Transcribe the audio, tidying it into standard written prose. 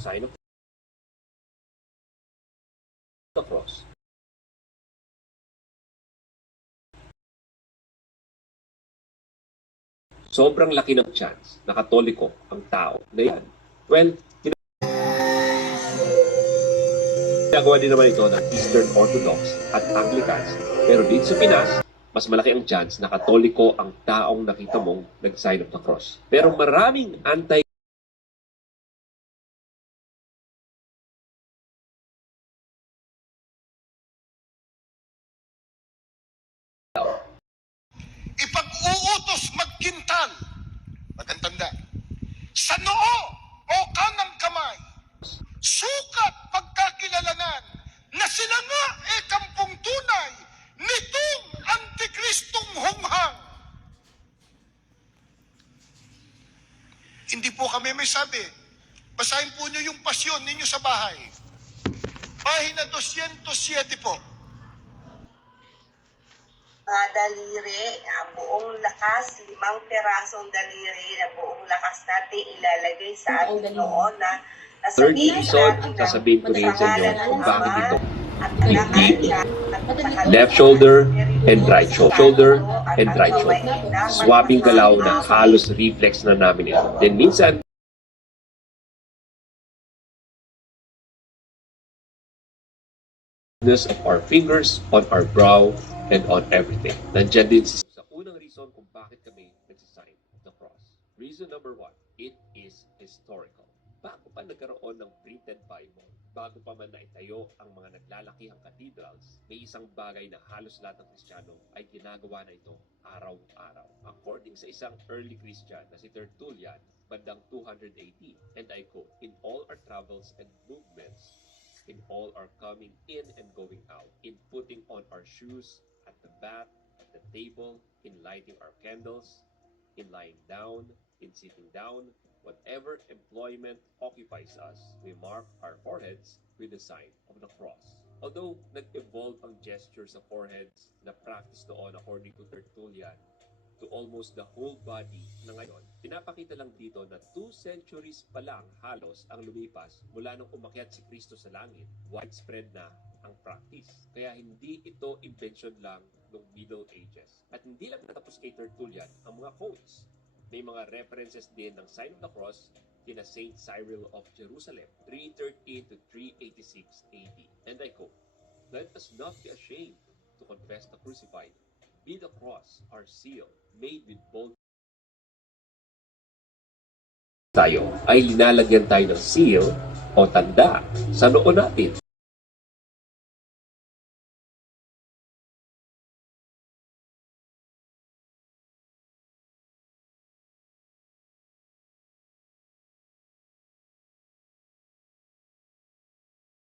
sign of the cross. Sobrang laki ng chance na Katoliko ang tao na yan. Well, ginagawa din naman ito ng Eastern Orthodox at Anglicans. Pero dito sa Pinas, mas malaki ang chance na Katoliko ang taong nakita mong nag-sign of the cross. Pero maraming anti ipag-uutos magkintal, magantanda, sa noo o kanang kamay, sukat pagkakilalanan na sila nga kampong tunay nitong Antikristong hunghang. Hindi po kami may sabi. Basahin po nyo yung pasyon ninyo sa bahay. Pahina 207 po. Daliri, buong lakas, 5 pirasong daliri na buong lakas natin ilalagay sa ating noon na third episode, sasabihin ko rin sa inyo kung bakit ito. Left shoulder and right shoulder and right shoulder. Swapping galaw na halos reflex na namin ito. Then minsan, of our fingers, on our brow, and on everything. Nandiyan din sa unang reason kung bakit kami nagsisign the cross. Reason number 1, it is historical. Bago pa nagkaroon ng printed Bible, bago pa man naitayo ang mga naglalakihang cathedrals, may isang bagay na halos lahat ng Kristiyano ay ginagawa na ito araw-araw. According sa isang early Christian na si Tertullian, bandang 280, and I quote, "In all our travels and movements, in all our coming in and going out, in putting on our shoes, at the bath, at the table, in lighting our candles, in lying down, in sitting down, whatever employment occupies us, we mark our foreheads with the sign of the cross." Although nag-evolve ang gesture sa foreheads na practice noon according to Tertullian to almost the whole body na ngayon, pinapakita lang dito na 2 centuries pa lang halos ang lumipas mula nung umakyat si Kristo sa langit. Widespread na ang practice. Kaya hindi ito invention lang ng Middle Ages. At hindi lang natapos kay Tertullian ang mga quotes. May mga references din ng sign of the cross kina Saint Cyril of Jerusalem, 313 to 386 AD. And I quote, "Let us not be ashamed to confess the crucified. Be the cross our seal, made with bold." Tayo ay linalagyan tayo ng seal o tanda sa noo natin.